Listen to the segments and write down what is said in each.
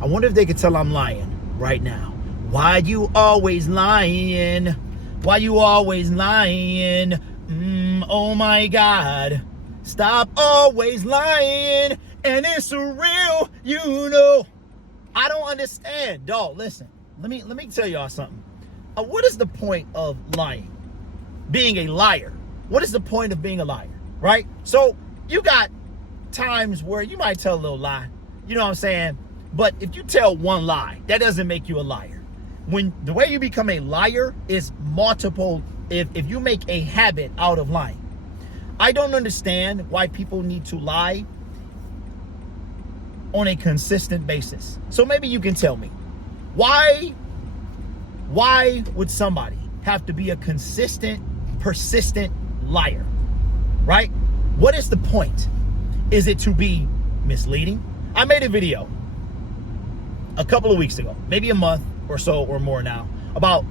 I wonder if they could tell I'm lying right now. Why you always lying? Why you always lying? Oh my God. Stop always lying. And it's real, you know. I don't understand. Dog, listen. Let me tell y'all something. What is the point of lying? Being a liar. What is the point of being a liar? Right? So you got times where you might tell a little lie. You know what I'm saying? But if you tell one lie, that doesn't make you a liar. When the way you become a liar is multiple, if you make a habit out of lying. I don't understand why people need to lie on a consistent basis. So maybe you can tell me, why would somebody have to be a consistent, persistent liar, right? What is the point? Is it to be misleading? I made a video a couple of weeks ago, maybe a month or so or more now, about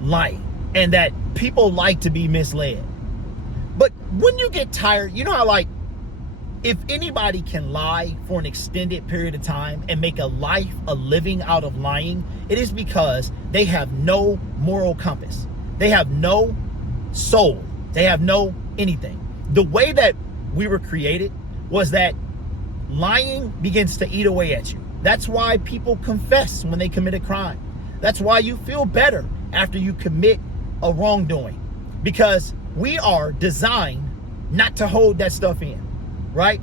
lying and that people like to be misled. But when you get tired, you know how, like, if anybody can lie for an extended period of time and make a life, a living out of lying, it is because they have no moral compass. They have no soul. They have no anything. The way that we were created was that lying begins to eat away at you. That's why people confess when they commit a crime. That's why you feel better after you commit a wrongdoing, because we are designed not to hold that stuff in, right?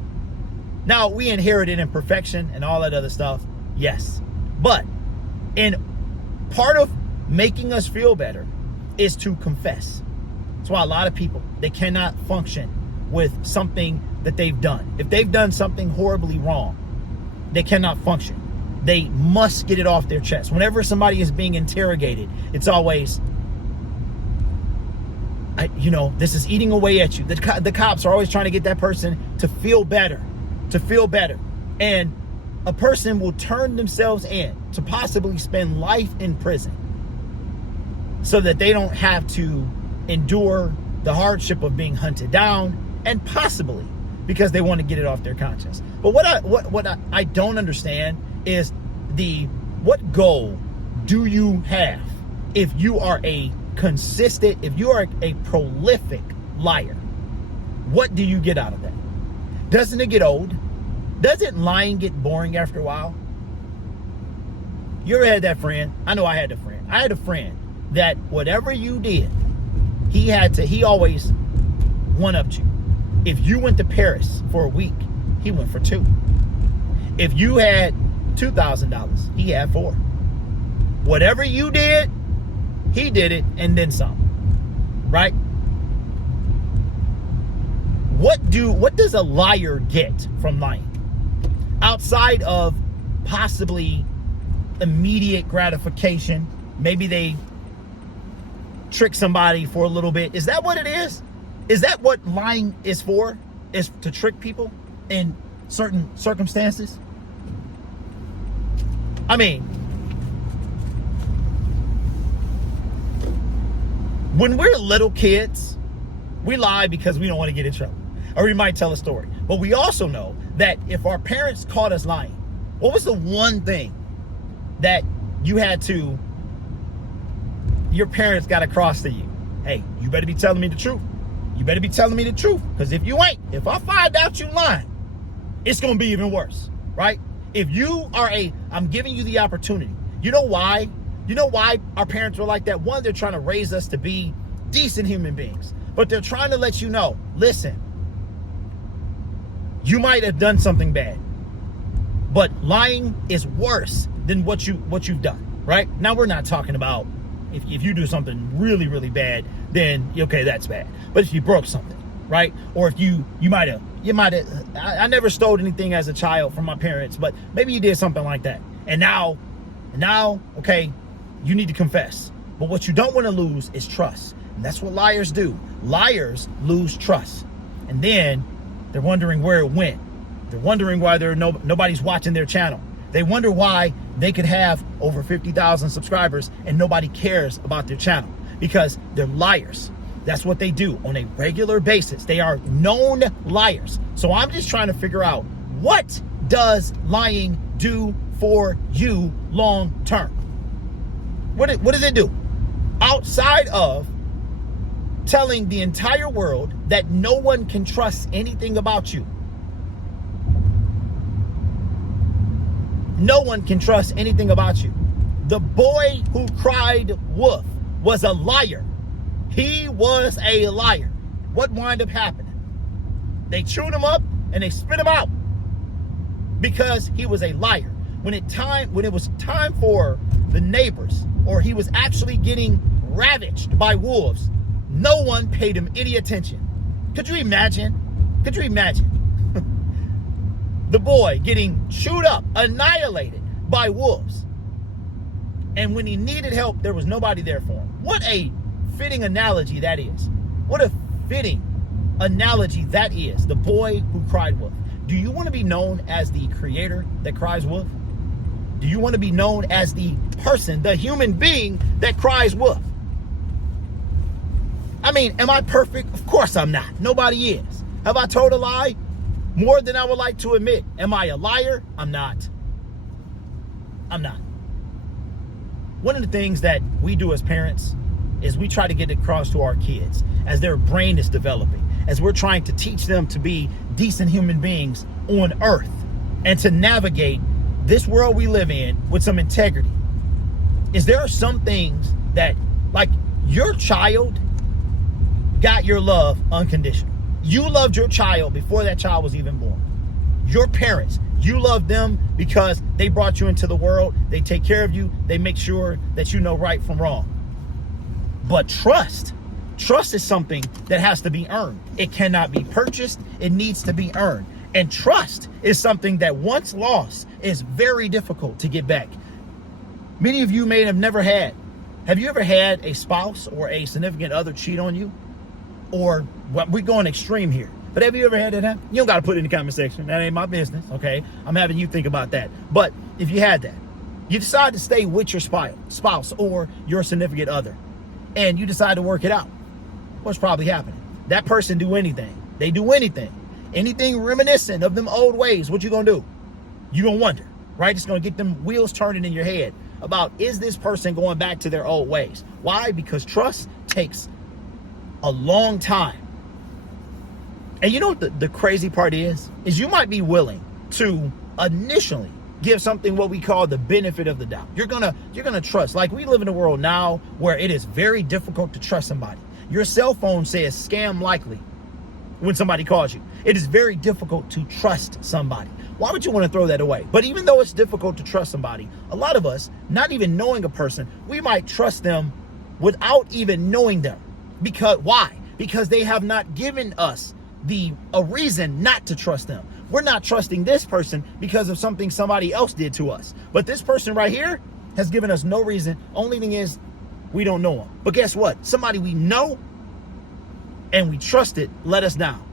Now, we inherited imperfection and all that other stuff, yes. But in part of making us feel better is to confess. That's why a lot of people, they cannot function with something that they've done. If they've done something horribly wrong, they cannot function. They must get it off their chest. Whenever somebody is being interrogated, it's always, this is eating away at you. The cops are always trying to get that person to feel better, And a person will turn themselves in to possibly spend life in prison so that they don't have to endure the hardship of being hunted down, and possibly because they want to get it off their conscience. But what I don't understand is what goal do you have if you are a consistent, if you are a prolific liar? What do you get out of that? Doesn't it get old? Doesn't lying get boring after a while? You ever had that friend? I know I had a friend. I had a friend that whatever you did, he always one-upped you. If you went to Paris for a week, he went for 2. If you had $2,000, he had 4. Whatever you did, he did it and then some, right? What does a liar get from lying? Outside of possibly immediate gratification, maybe they trick somebody for a little bit. Is that what it is? Is that what lying is for? Is to trick people in certain circumstances? I mean, when we're little kids, we lie because we don't want to get in trouble. Or we might tell a story. But we also know that if our parents caught us lying, what was the one thing that your parents got across to you? Hey, you better be telling me the truth. You better be telling me the truth. Because if you ain't, if I find out you lying, it's going to be even worse, right? If you are I'm giving you the opportunity. You know why? You know why our parents were like that? One, they're trying to raise us to be decent human beings. But they're trying to let you know, listen, you might have done something bad, but lying is worse than what you've done, right? Now, we're not talking about if you do something really, really bad, then okay, that's bad. But if you broke something, right? Or if you might have, I never stole anything as a child from my parents, but maybe you did something like that. And now, okay, you need to confess. But what you don't want to lose is trust. And that's what liars do. Liars lose trust. And then they're wondering where it went. They're wondering why nobody's watching their channel. They wonder why they could have over 50,000 subscribers and nobody cares about their channel, because they're liars. That's what they do on a regular basis. They are known liars. So I'm just trying to figure out, what does lying do for you long term. What does it do? Outside of telling the entire world that no one can trust anything about you. No one can trust anything about you. The boy who cried wolf was a liar. He was a liar. What wound up happening? They chewed him up and they spit him out because he was a liar. When it was time for the neighbors, or he was actually getting ravaged by wolves, no one paid him any attention. Could you imagine? Could you imagine? The boy getting chewed up, annihilated by wolves. And when he needed help, there was nobody there for him. What a fitting analogy that is. What a fitting analogy that is. The boy who cried wolf. Do you want to be known as the creator that cries wolf? Do you want to be known as the person, the human being that cries wolf? I mean, am I perfect? Of course I'm not. Nobody is. Have I told a lie? More than I would like to admit. Am I a liar? I'm not. I'm not. One of the things that we do as parents is we try to get across to our kids as their brain is developing, as we're trying to teach them to be decent human beings on earth and to navigate this world we live in with some integrity. Is there some things that, like, your child got your love unconditional. You loved your child before that child was even born. Your parents, you love them because they brought you into the world. They take care of you. They make sure that you know right from wrong. But trust is something that has to be earned. It cannot be purchased. It needs to be earned. And trust is something that once lost is very difficult to get back. Many of you may have never had. Have you ever had a spouse or a significant other cheat on you? Or, well, we're going extreme here, but have you ever had that happen? You don't got to put it in the comment section. That ain't my business, okay? I'm having you think about that. But if you had that, you decide to stay with your spouse or your significant other, and you decide to work it out, what's probably happening? That person do anything. They do anything. Anything reminiscent of them old ways, what you gonna do? You gonna wonder, right? It's gonna get them wheels turning in your head about, is this person going back to their old ways? Why? Because trust takes a long time. And you know what the crazy part is you might be willing to initially give something what we call the benefit of the doubt. You're gonna trust. Like, we live in a world now where it is very difficult to trust somebody. Your cell phone says scam likely when somebody calls you. It is very difficult to trust somebody. Why would you want to throw that away? But even though it's difficult to trust somebody, a lot of us, not even knowing a person, we might trust them without even knowing them. Because why? Because they have not given us a reason not to trust them. We're not trusting this person because of something somebody else did to us. But this person right here has given us no reason. Only thing is, we don't know them. But guess what? Somebody we know and we trusted let us down.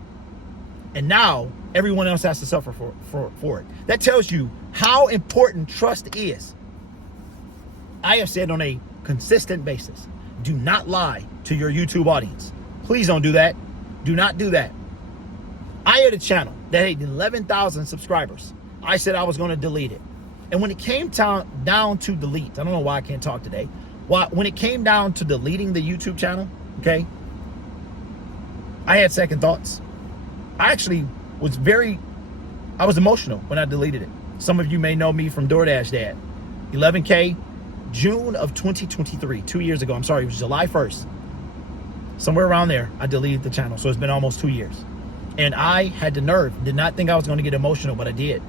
And now everyone else has to suffer for it. That tells you how important trust is. I have said on a consistent basis, do not lie to your YouTube audience. Please don't do that. Do not do that. I had a channel that had 11,000 subscribers. I said I was going to delete it. And when it came down to delete, I don't know why I can't talk today. When it came down to deleting the YouTube channel, okay, I had second thoughts. I actually was emotional when I deleted it. Some of you may know me from DoorDash Dad. 11K, June of 2023, 2 years ago. I'm sorry, it was July 1st. Somewhere around there, I deleted the channel. So it's been almost 2 years. And I had the nerve, did not think I was going to get emotional, but I did.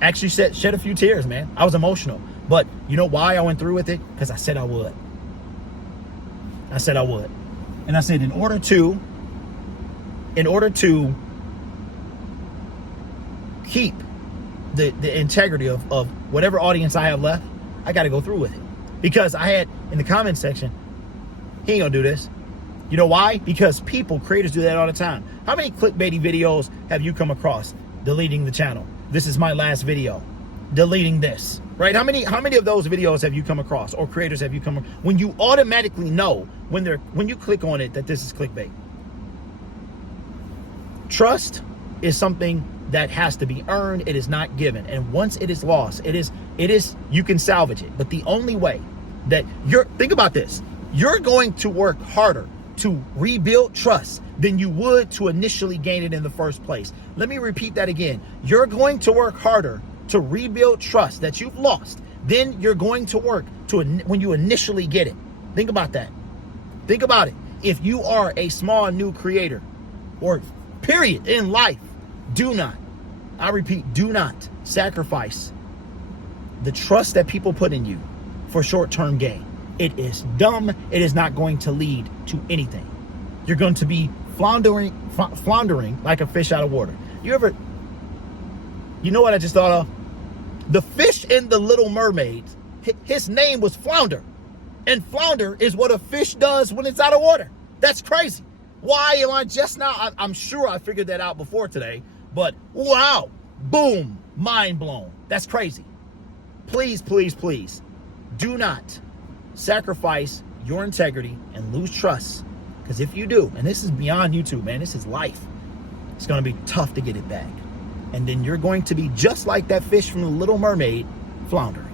Actually shed a few tears, man. I was emotional. But you know why I went through with it? Because I said I would. I said I would. And I said, in order to keep the integrity of whatever audience I have left, I got to go through with it. Because I had in the comment section, he ain't gonna do this. You know why? Because creators do that all the time. How many clickbaity videos have you come across? Deleting the channel. This is my last video. Deleting this. Right? How many of those videos have you come across, or creators have you come across, when you automatically know when you click on it that this is clickbait? Trust is something that has to be earned. It is not given. And once it is lost, it is, you can salvage it. But the only way that think about this, you're going to work harder to rebuild trust than you would to initially gain it in the first place. Let me repeat that again. You're going to work harder to rebuild trust that you've lost than you're going to work to when you initially get it. Think about that. Think about it. If you are a small new creator or period in life, do not, I repeat, do not sacrifice the trust that people put in you for short-term gain. It is dumb. It is not going to lead to anything. You're going to be floundering like a fish out of water. You know what I just thought of? The fish in The Little Mermaid, his name was Flounder. And flounder is what a fish does when it's out of water. That's crazy. Why am I just now? I'm sure I figured that out before today, but wow, boom, mind blown. That's crazy. Please, please, please do not sacrifice your integrity and lose trust. Because if you do, and this is beyond YouTube, man, this is life, it's going to be tough to get it back. And then you're going to be just like that fish from The Little Mermaid, floundering.